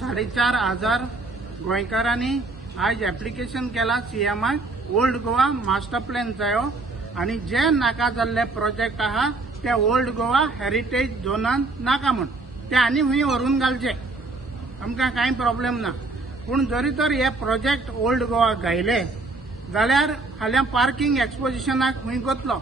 4,500 गोंयकारांनी आज एप्लिकेशन केला सीएमाक ओल्ड गोवा मास्टर प्लॅन जायो आणि जे नाका जाल्ले प्रोजेक्ट आहा ते ओल्ड गोवा हेरिटेज झोनान नाका म्हूण ते आनी खंय व्हरून घालचे आमकां कांय प्रॉब्लेम ना पूण जरी तर हे प्रोजेक्ट ओल्ड गोवा गायले जाल्यार फाल्यां पार्किंग एक्सपोजिशनाक खंय वतलो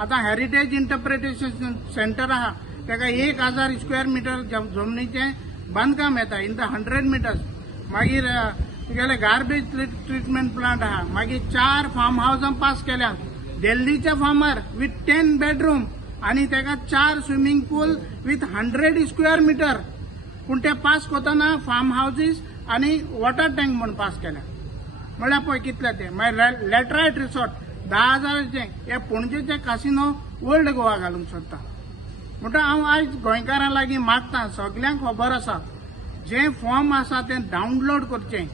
आतां हेरिटेज इंटरप्रिटेशन सेंटर आहा ताका 1,000 स्क्वेअर मिटर जमनीचें बांदकाम येता इन द 100 मिटर्स मागीर तुगेले गार्बेज ट्रीटमेंट प्लांट आहा मागीर 4 फार्म हावसां पास केल्या दिल्लीच्या फार्मार विथ 10 बेडरूम आणि ताका 4 swimming pool with 100 square metre पूण ते पास करतना फार्म हाऊसेस आणि वॉटर टँक म्हणून पास केल्या म्हळ्यार पळय कितले ते मागीर लॅटरायट रिसॉर्ट 10,000चे हे पणजेचे कासिनो ओल्ड गोवा घालूंक सोदता म्हणटा हांव आयज गोंयकारां लागीं मागता सगल्यांक खबर आसा जे फॉर्म आसा ते डावनलोड करचे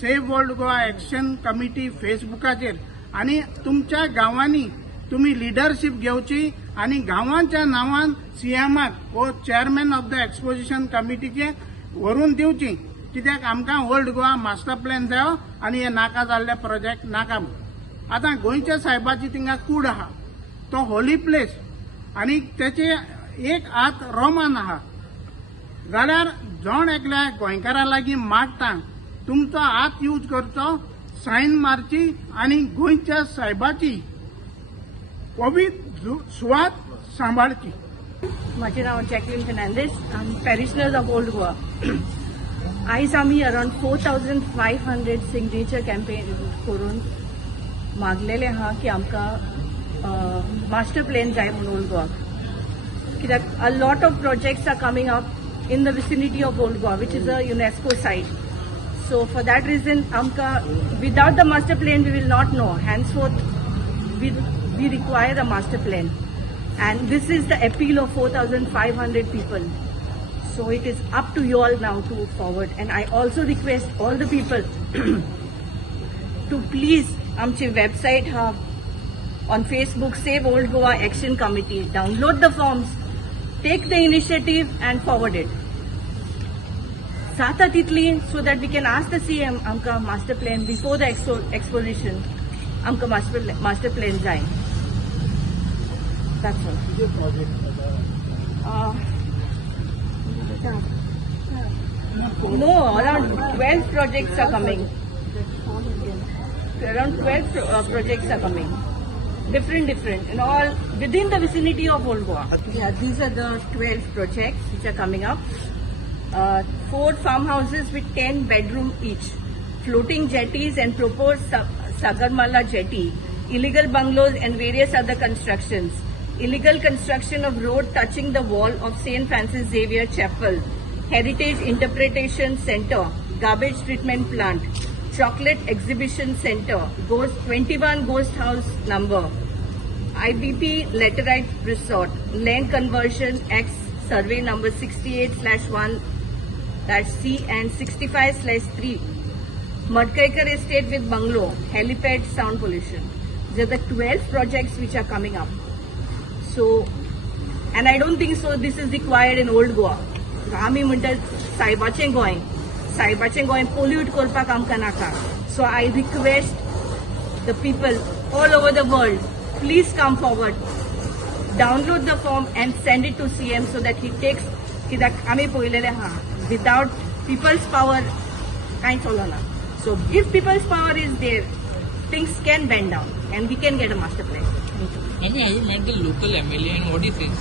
save old Goa action committee फेसबुकाचेर आणि तुमच्या गांवांनी तुम्ही लिडरशिप घेवची आणि गांवांच्या नांवान सीएमाक वो चेअरमॅन ऑफ द एक्सपोजिशन कमिटीचे व्हरून दिवची कित्याक आमकां ओल्ड गोवा मास्टर प्लॅन जायो आणि हे नाका जाल्ले प्रोजेक्ट नाका आतां गोंयच्या साहेबाची थिंगा कूड आहा तो होली प्लेस आणि त्याचे एक हात रोमान आहा जाल्यार जण एकल्या गोंयकारां लागीं मागता तुमचो हात यूज करचो सायन मारची आणि गोंयच्या साहेबाची पवित्र सुवात सांबाळची. माझे नाव जॅकलिन फर्नांडीस आमी पॅरिशनर्स ऑफ ओल्ड गोवा. आयज आमी अराउंड 4,500 सिग्नेचर कॅम्पेन करून मागलेले आहा की आमकां मास्टर प्लॅन जाय म्हणून ओल्ड गोवा कित्याक a lot of projects are coming up in the vicinity of Old Goa which is a UNESCO site. So for that reason, without the master plan, we will not know. Henceforth, we require a master plan. And this is the appeal of 4,500 people. So it is up to you all now to forward. And I also request all the people to please, amche website on Facebook, Save Old Goa Action Committee. Download the forms, take the initiative and forward it. Sata titli so that we can ask the CM amka master plan before the exposition amka master plan jai. That's all. No, around 12 projects are coming. Around 12 projects are coming. Different and all within the vicinity of Old Goa. Yeah, these are the 12 projects which are coming up. 4 farmhouses with 10 bedroom each, floating jetties and proposed Sagarmala jetty, illegal bungalows and various other constructions, illegal construction of road touching the wall of St. Francis Xavier Chapel, Heritage Interpretation Center, garbage treatment plant, chocolate exhibition center, 21 ghost house number, IBP Laterite Resort, land conversion X survey number 68/1-C and 65/3, Madkaikar Estate with bungalow, helipad, sound pollution. These are the 12 projects which are coming up. So, and I don't think so this is required in Old Goa. आमी म्हणतात सायबाचें Goa pollute करपाक आमकां नाका. So I request the people all over the world, please come forward, download the form and send it to CM so that he takes कित्याक आमी पळयलेलें आहा without people's power कांय चलना. So if people's power is there, things can bend down and we can get a master plan. Have you ever met the local MLA and what he thinks?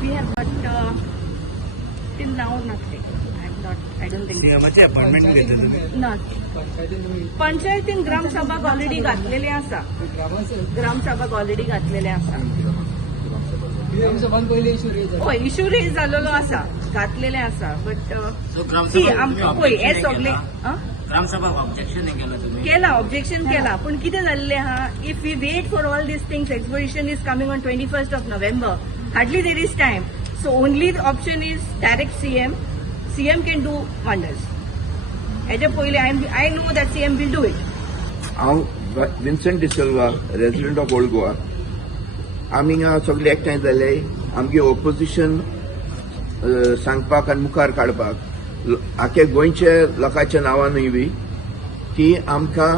We have, but till now nothing. I don't think so. Appointment Not. पंचायतीन ग्राम सभाक already घातलेले आसा. हय, issue raise जाल्लो आसा, घातलेले आसा. But पळय हे सगळे ग्रामसभा ऑब्जेक्शन केला पूण कितें जाल्लें आहा, if we wait for all these things, exposition is coming on 21st of November, hardly there is time. So only option is direct CM can do wonders. हेजे पयलीं I know that CM will do it. हांव Vincent D'Silva, resident of Old Goa. आमी हांगा सगळे एकठांय जाले आमगे opposition सांगपाक आनी मुखार काडपाक आख्या गोंयच्या लोकांच्या नांवानूय बी की आमकां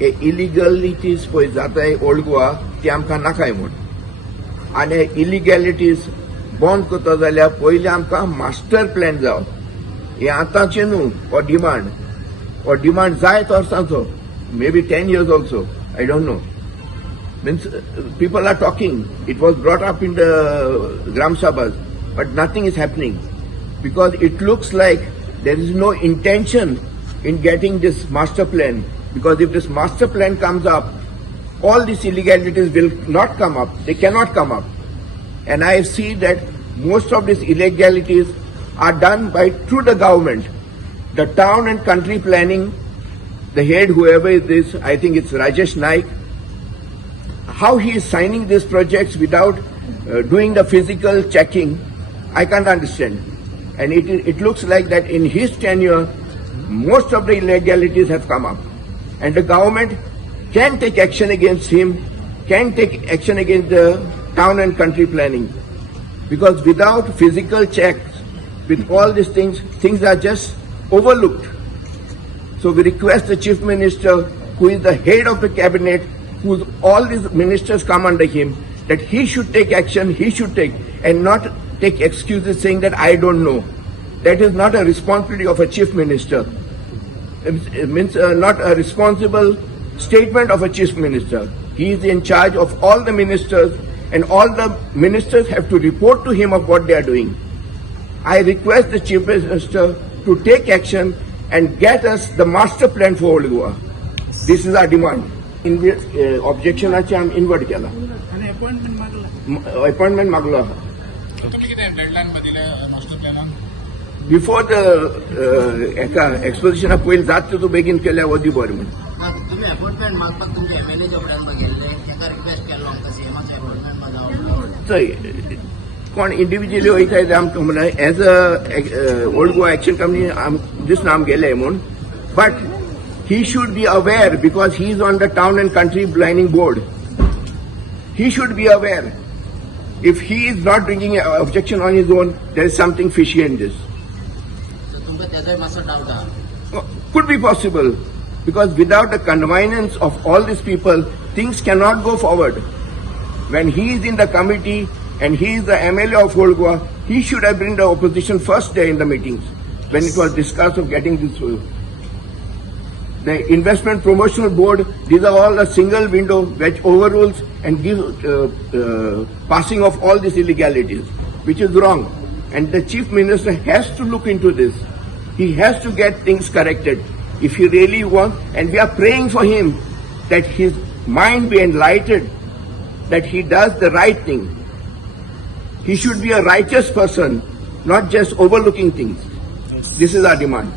हे इलिगलिटीज पळय जाताय ओल्ड गोवा ती आमकां नाकाय म्हूण आनी हे इलिगॅलिटीज बंद करता जाल्यार पयलीं आमकां मास्टर प्लॅन जावप हे आतांचे न्हू हो डिमांड जायत वर्सांचो may be 10 years also I don't know means people are talking. It was brought up in the Gram Sabhas, but nothing is happening because it looks like there is no intention in getting this master plan. Because if this master plan comes up, all these illegalities will not come up. They cannot come up. And I see that most of these illegalities are done by through the government. The town and country planning, the head, whoever it is, I think it's Rajesh Naik. How he is signing these projects without doing the physical checking, I can't understand. And it looks like that in his tenure, most of the illegalities have come up. And the government can take action against him, can take action against the town and country planning. Because without physical checks, with all these things are just overlooked. So we request the Chief Minister, who is the head of the cabinet, whose all these ministers come under him, that he should take action, he should take, and not take excuses saying that I don't know. That is not a responsibility of a chief minister. It means not a responsible statement of a chief minister. He is in charge of all the ministers, and all the ministers have to report to him of what they are doing. I request the chief minister to take action and get us the master plan for Old Goa. This is our demand. ऑब्जेक्शनाचे आमी invert केला आणि appointment मागला appointment मागलो आहा deadline बदिले master प्लॅनान before the एका एक्सपोजिशना पयलीं जात तितू बेगीन केल्यार वदी बरें म्हण तुम्ही अपॉइंटमेंट मागपाक तुमच्या एमएलएच्या फुड्यान गेल्ले ताका रिक्वेस्ट केलो आमकां सीएमाचे अपॉइंटमेंट मागला थंय कोण इंडिव्हिज्युअली वयताय ते आमकां म्हणून as a Old Goa action company दिसना आम गेले म्हूण but he should be aware because he is on the town and country planning board. He should be aware. If he is not bringing an objection on his own, there is something fishy in this. तर तुमकां त्याचा मातसो doubt आहा Could be possible because without the connivance of all these people, things cannot go forward. When he is in the committee and he is the MLA of Old Goa, he should have been the opposition first day in the meetings when it was discussed of getting this. The investment promotional board, these are all a single window which overrules and gives passing of all these illegalities, which is wrong. And the chief minister has to look into this. He has to get things corrected. If he really wants, and we are praying for him that his mind be enlightened, that he does the right thing. He should be a righteous person, not just overlooking things. This is our demand.